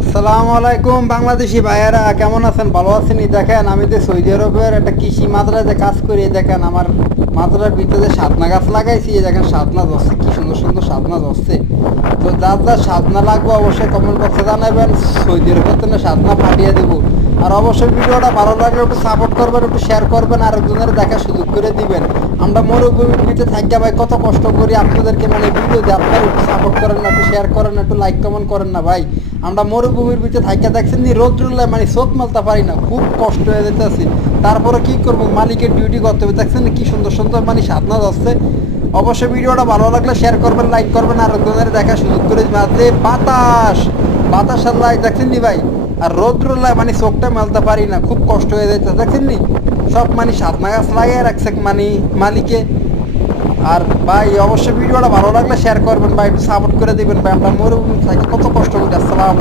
আসসালামু আলাইকুম বাংলাদেশি ভাইয়েরা, কেমন আছেন? ভালো আছেন? দেখেন, আমি তো সৌদি আরবের একটা কৃষি মাদ্রাসায় কাজ করি। দেখেন, আমার মাদ্রাসার ভিতরে সাতনা গাছ লাগাইছি। দেখেন, সাতনা ধরছে, কি সুন্দর সুন্দর সাতনা ধরছে। তো যার যার সাতনা লাগবে অবশ্যই কমেন্ট বক্সে জানাবেন। সৌদি আরবের জন্য সাতনা পাঠিয়ে দেবো। আর অবশ্যই ভিডিওটা ভালো লাগলে একটু সাপোর্ট করবেন, একটু শেয়ার করবেন, আর একজনের দেখার সুযোগ করে দিবেন। আমরা মরুভূমির ভিতরে থাকি ভাই, কত কষ্ট করি আপনাদেরকে ভিডিও দিয়ে আপনারা একটু সাপোর্ট করেন না, একটু শেয়ার করেন না, একটু লাইক কমেন্ট করেন না ভাই। আমরা মরুভূমির ভিতরে থাকিয়া দেখছেন নি, রোদ্রুল্লায় চোখ মালতে পারি না, খুব কষ্ট হয়ে যেতেছি। তারপরে কি করবো, মালিকের ডিউটি করতে হবে। দেখছেন কি সুন্দর সুন্দর সাতনা যাচ্ছে। অবশ্যই ভিডিওটা ভালো লাগলে শেয়ার করবেন, লাইক করবেন, আর একজনের দেখার সুযোগ করে দিবেন। আর যে বাতাস আর লাইক দেখছেন নি ভাই, আর রোদ্রুল্লায় চোখটা মেলতে পারি না, খুব কষ্ট হয়ে যাচ্ছে। দেখছেন নি সব সাতনা গাছ লাগিয়ে রাখছে মালিকে। আর ভাই অবশ্যই ভিডিওটা ভালো লাগলে শেয়ার করবেন ভাই, একটু সাপোর্ট করে দিবেন ভাই। আমরা মরুভূমি থাকি, কত কষ্ট করি। আসসালাম।